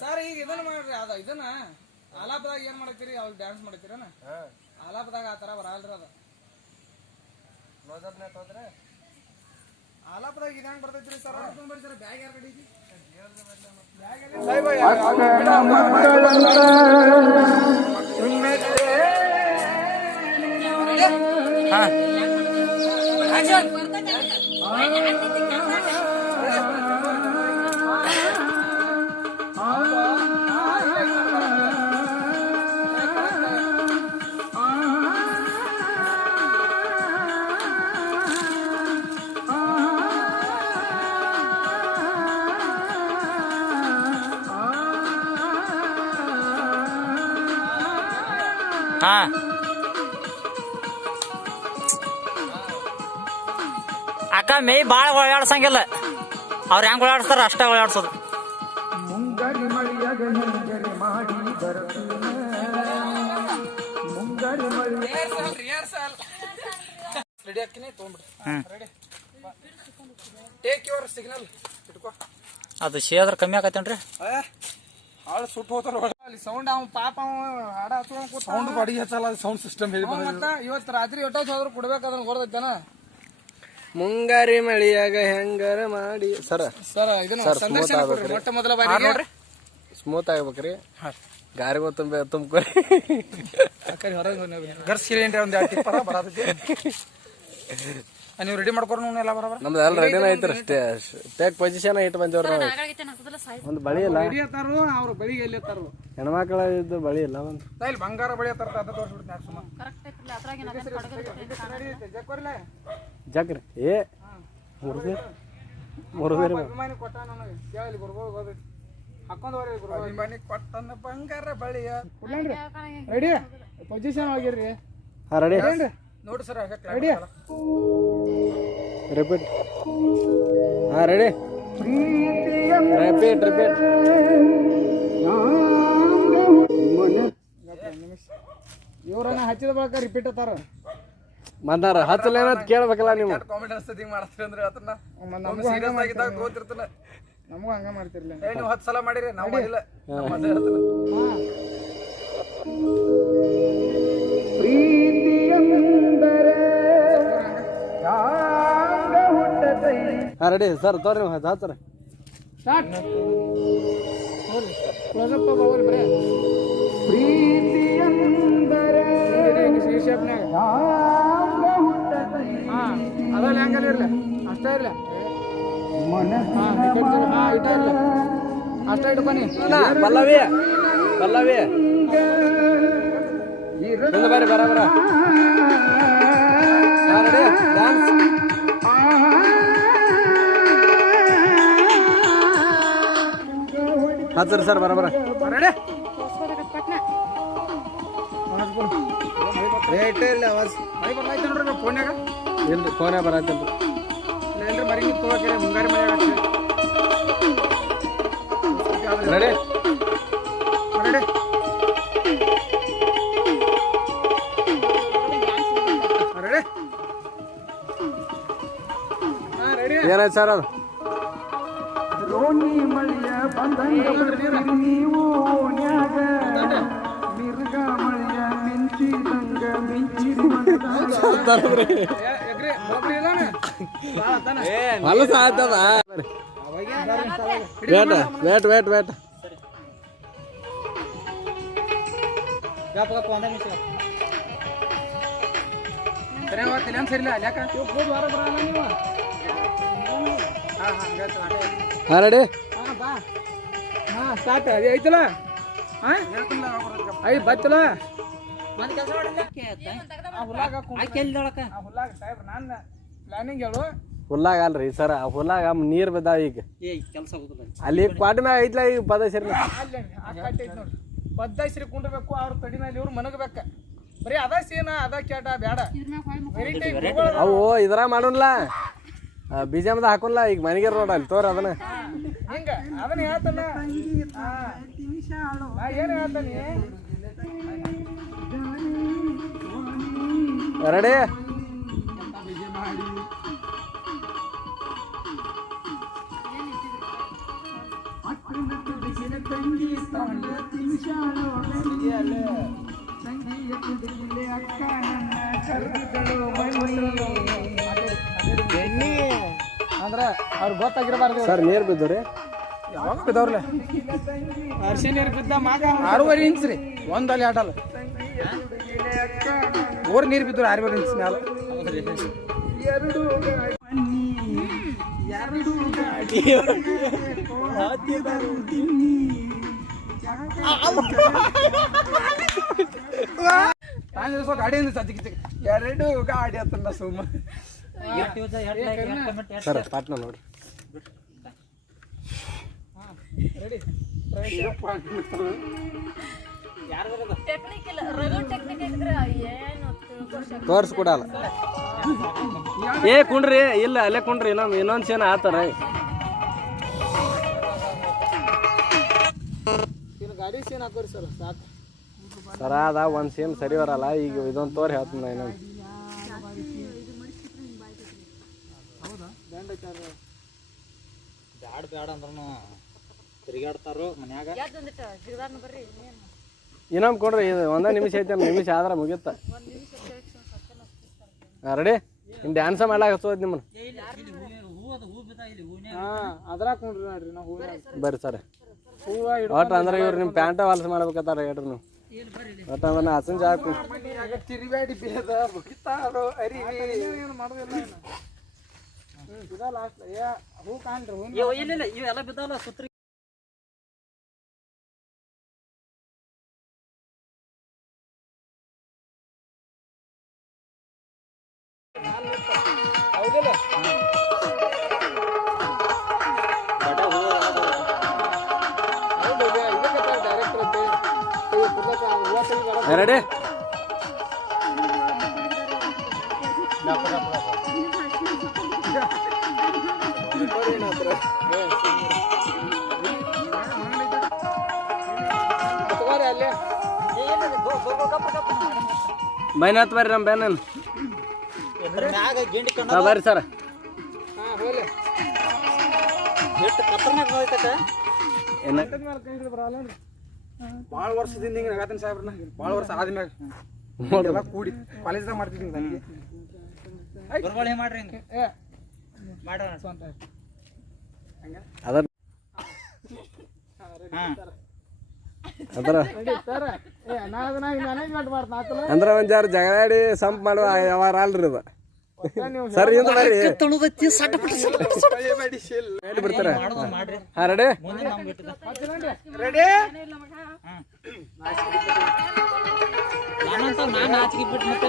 Sir ಈಗ ಇದನ್ನ ಮಾಡ್ರಿ ಅದ ಇದನ್ನ ಆಲಾಪದಾಗ ಏನ್ ಮಾಡತ್ತೀರಿ ಅವ್ರು ಡ್ಯಾನ್ಸ್ ಮಾಡತ್ತೀರನ ಆಲಾಪದಾಗ ಆ ತರ ಬರಲ್ರಿ ಅದ ಆಲಾಪದಾಗ ಇದಂಗ್ ಬರ್ತೈತ್ರಿ ಸರ್ ಸರ್ ಬ್ಯಾಗ್ ಯಾರ ಕಡೆ ಅಕ್ಕ ಮೇ ಬಾಳ ಓಡಾಡ್ಸಂಗಿಲ್ಲ ಅವ್ರ ಹೆಂಗ್ ಓಡಾಡ್ತಾರ ಅಷ್ಟ ಓಡಾಡ್ಸೋದು ಮುಂಗಾರಿ ಮಳಿಯಾಗ ಹೆಂಗರೆ ಮಾಡಿ ಮುಂಗಾರಿ ಮಳಿ ರೆಡಿ ಹಾಕಿನಿ ತೊಗೊಂಡ್ಬಿಡ್ರಿ ರೆಡಿ ಟೇಕ್ ಯುವರ್ ಸಿಗ್ನಲ್ ಇಟ್ಕೋ ಅದು ಸೇದ್ರ ಕಮ್ಮಿ ಆಕತ್ತೇನ್ರಿ ಹಾಳು ಸುಟ್ಟು ಹೋತಾರ ಅಲ್ಲಿ ಸೌಂಡ್ ಅವ್ ಪಾಪ ಹಾಡ ಸೌಂಡ್ ಬಾಡಿಗೆ ಹಚ್ಚಲ್ಲ ಸೌಂಡ್ ಸಿಸ್ಟಮ್ ಹೇಳಿ ಮತ್ತ ಇವತ್ತು ರಾತ್ರಿ ಒಟ್ಟಾಗಿ ಹೋದ್ರು ಕೊಡ್ಬೇಕು ಅದನ್ನ ಹೊರದೈತನ ಮುಂಗಾರಿ ಮಳಿಯಾಗ ಹೆಂಗಾರ ಮಾಡಿ ಸರ್ ಇದನ್ನ ಸಂದರ್ಶನ ಕೊಡ್ರಿ ಮೊಟ್ಟ ಮೊದಲ ಬಾರಿ ಸ್ಮೂತ್ ಆಗ್ಬೇಕ್ರಿ ಗಾರಿ ತುಂಬ್ಕೊರಿ ಗರ್ಸ್ ಸಿಲಿಂಡರ್ ಒಂದ್ 2 ಟಿಪ್ಪರ ಬರತೈತಿ ನೀವು ರೆಡಿ ಮಾಡ್ಕೊರ ಎಲ್ಲ ಬರೋಬರ ನಮ್ದು ಎಲ್ಲ ರೆಡಿನ ಐತ್ರಿ ಟೇಕ್ ಪೊಸಿಷನ್ ಇಟ್ಟು ಬಂದೇವ್ರ ನಾವು ಒಂದು ಬಳಿ ಇಲ್ಲ ರೆಡಿ ಅತ್ತಾರು ಅವ್ರ ಬಳಿಗೆ ಎಲ್ಲಿ ಅತ್ತಾರು ಹೆಣ್ಮಕ್ಳ ಇದ್ದು ಬಳಿ ಇಲ್ಲ ಒಂದು ಇಲ್ಲಿ ಬಂಗಾರ ಬಳಿ ಅತ್ತಾರ ಅದ ತೋರಿಸ್ಬಿಡ್ತೀನಿ ಸುಮ್ಮ ಜಕ್ರಿ ಏ ಮುರುದೇರಿ ಅಭಿಮಾನಿ ಕೊಟ್ಟ ನನಗೆ ಕೇಳಿ ಗುರುಗಳು ಹೋದೈತಿ ಹಾಕೊಂಡ್ ಹೋಗ್ರಿ ಗುರು ಅಭಿಮಾನಿ ಕೊಟ್ಟನ ಬಂಗಾರ ಬಳಿಯ ರೆಡಿ ಪೊಸಿಷನ್ ಆಗಿರ್ರಿ ಹಾ ರೆಡಿ ನೋಡಿ ಸರ್ ರೆಡಿ ರಿಪೀಟ್ ಹಾ ರೆಡಿ ರಿಪೀಟ್ ಇವ್ರನ್ನ ಹಚ್ಚಿದ ಬಳಕ ರಿಪೀಟ್ ಅತ್ತಾರ ಮಂದಾರ ಹತ್ತಲ ಏನಂತ ಕೇಳ್ಬೇಕಲ್ಲ ನೀವು ಕಾಮೆಂಟ್ ಅನ್ಸ್ತದ ಮಾಡ್ತೀರಿ ಅಂದ್ರೆ ಅದನ್ನ ಸೀರಿಯಸ್ ಆಗಿದ್ದಾಗ ಗೊತ್ತಿರ್ತಲ್ಲ ನಮಗೂ ಹಂಗ ಮಾಡ್ತಿರ್ಲಿಲ್ಲ ನೀವು 10 ಸಲ ಮಾಡಿರಿ ನಾವು ಮಾಡಿಲ್ಲ ಹಾ ರೆಡಿ ಸರ್ ತೋರಿ ಹತ್ತರ ಸ್ಟಾರ್ಟ್ ಕ್ಲೋಸ್ ಅಪ್ ಬಾವಲ್ ಬರೇ ಪ್ರೀತಿಯಂದರೆ ಶೀರ್ಷಕ್ನಾಗ ಅದಲ್ಲ ಹಂಗಲ್ಲ ಇರ್ಲಿ ಅಷ್ಟೇ ಇರ್ಲಿ ಇಟ್ಟ ಇರ್ಲಿ ಅಷ್ಟೇ ಇಟ್ಕೊನಿ ಪಲ್ಲವಿ ಬರ್ರಿ ಬರ ಡ್ಯಾನ್ಸ್ ಹತ್ತರ ಸರ್ ಬರ ರೇಟ್ ಇಲ್ಲ ಅವಾಜ್ ಮೈ ಬರ್ಲಾಯ್ತು ನೋಡ್ರಿ ಫೋನ್ಯಾಗ ಇಲ್ರಿ ಫೋನೇ ಬರತ್ತಲ್ರಿ ಇಲ್ರಿ ಮರಿ ತಗೋಕೆ ಮುಂಗಾರಿ ಮಳೆ ರೆಡಿ ಏನಾಯ್ತು ಸರ್ ಅದು ಮಳಿಯ ನೀವು ಮಿರ್ಗ ಮಳಿಯ ಮಿಂಚಿದಂಗ ಮಿಂಚಿರಿ ಹೊಲಸ ಆಯ್ತದ ವೇಟ್ ಹಾ ರೆಡಿ ಸ್ಟಾರ್ಟ್ ಐತಲ್ಲ ಐ ಬತ್ತಲ್ಲ ಪ್ಲಾನಿಂಗ್ ಹೇಳು ಹುಲ್ಲಾಗ ಅಲ್ರಿ ಸರ್ ಆ ಹುಲ್ಲಾಗ ನೀರ್ ಬಿದ್ದಾವ ಈಗ ಅಲ್ಲಿ ಕ್ವಾಟ ಮ್ಯಾಗ ಐತ್ಲ ಈಗ ಪದಸರಿ ನೋಡಿ ಪದ್ದೈಸ್ರಿ ಕುಂಡ್ರಬೇಕು ಅವ್ರ ತಡಿ ಮೇಲೆ ಇವ್ರು ಮನಗಬೇಕ ಬರೀ ಅದ ಸೀನ ಅದ ಕೇಟ ಬೇಡ ಅವು ಇದ್ರ ಮಾಡೋನ್ಲ ಬೀಜಾಮದ ಹಾಕೋಲ್ಲ ಈಗ ಮನೆಗೆ ನೋಡ ಅಲ್ಲಿ ತೋರ ಅದನ್ನ ಹಿಂಗ ಅದನ್ನ ಹೇಳ್ತಾನ ಏನ್ ಹೇಳ್ತಾನಿ ರೆಡಿ ಅಂದ್ರೆ ಅವ್ರಿಗೆ ಗೊತ್ತಾಗಿರಬಾರ್ದು. ಸರ್ ನೀರು ಬಿದ್ದವ್ರಿ ಯಾವಾಗ ಬಿದ್ದವ್ರಲ್ಲ ಅರ್ಶಿ ನೀರು ಬಿದ್ದ ಮ್ಯಾಗ 6.5 ಇಂಚ್ ರೀ ಒಂದಲ್ಲಿ ಆಟಲ್ಲ 3 ನೀರು ಬಿದ್ದರು 6.5 ಇಂಚ್ ಮ್ಯಾಲ. ಗಾಡಿ ಸಜ್ಜಿಗೆ 2 ಗಾಡಿ ಆತಲ್ಲ ಸುಮ್ಮ ಸರ್ ಪಾಟ್ನ ನೋಡ್ರಿ. ರೆಡಿ ತೋರಿಸ್ಕೊಡಲ್ಲ. ಏ ಕುಂಡ್ರಿ ಇಲ್ಲ ಅಲ್ಲೇ ಕುಂಡ್ರಿ ಇನ್ನೊಂದು ಸೇನ ಆತಾರ. ಗಾಡಿ ಸೇನ್ ಹಾಕೋರಿ ಸರ್ ಸಾಕು ಸರ ಅದ ಒಂದು ಸೇಮ್ ಸರಿ ಬರಲ್ಲ. ಈಗ ಇದೊಂದು ತೋರಿ ಹೇಳ್ತೀನಿ ನಾ ಇನ್ನೊಂದು. ಬ್ಯಾಡ ಬ್ಯಾಡ ಅಂದ್ರೂ ತಿರುಗಾಡ್ತಾರೋ ಮನ್ಯಾಗ. ಇನ್ನೊಮ್ಮೆ ಕೊಡ್ರಿ. ಇದು ಒಂದೇ ನಿಮಿಷ ಐತೆ, ನಿಮಿಷ ಆದ್ರೆ ಮುಗಿಯುತ್ತ. ರೆಡಿ ಇನ್ನು ಡ್ಯಾನ್ಸ ಮಾಡ್ಲಾಕ ಹಚ್ಚೋದ್ ನಿಮ್ಮನ್ನ. ಅದ್ರಾಗ ಕುಂಡ್ರಿ ನೋಡ್ರಿ ನಾವು ಬರ್ರಿ ಸರ್. ಒಟ್ಟು ಅಂದ್ರೆ ಇವ್ರು ನಿಮ್ಮ ಪ್ಯಾಂಟ ವಾಲ್ಸ್ ಮಾಡ್ಬೇಕತ್ತಾರ ಹೇಳ್ರಿ ನೀವು. ಒಟ್ಟು ಅಂದ್ರೆ ಹಸಿನ ಜಾಕು ತಿರುಗಾಡಿ ಬೇದ ಮುಗಿತಾರೋ ಅರಿ ಮಾಡೋದಿಲ್ಲ. ಇದ ಲಾಸ್ಟ್ ಹೂ ಕಾಣ್ರಿ ಹೂ ಇಲ್ಲ ಇವೆಲ್ಲ ಬಿದ್ದಾವಲ್ಲ ಸುತ್ರಿ. ಹೌದಿಲ್ಲ ರೆಡಿ ಬೈನಾತ್ ಬರ್ರಿ ನಮ್ಮ ಬೇನನ್ ಬರ್ರಿ ಸರ್. ಭಾಳ ವರ್ಷದಿಂದ ಹಿಂಗೆ ನಗಾತನ ಸಾಹೇಬ್ರನ್ನ ಭಾಳ ವರ್ಷ ಆದ್ಮ್ಯಾಗ ಎಲ್ಲ ಕೂಡಿ ಕಾಲೇಜ್ದಾಗ ಮಾಡ್ತಿದ್ದೀನಿ ನನಗೆ ಮಾಡ್ರಿ ಅದರ ಅಂದ್ರೆ ಒಂದ್ ಜಾರ ಜಗಳಾಡಿ ಸಂಪ್ ಮಾಡುವ ವ್ಯವಹಾರ ಅಲ್ರಿ ಅದು. ಸರ್ ಇಂದ ಬರ್ರಿ ಬಿಡ್ತಾರ. ಹಾ ರೆಡಿ ರೆಡಿ ನಾನಂತ ನಾನು ಆಚಿಗೆ ಬಿಟ್ಟು ಮತ್ತೆ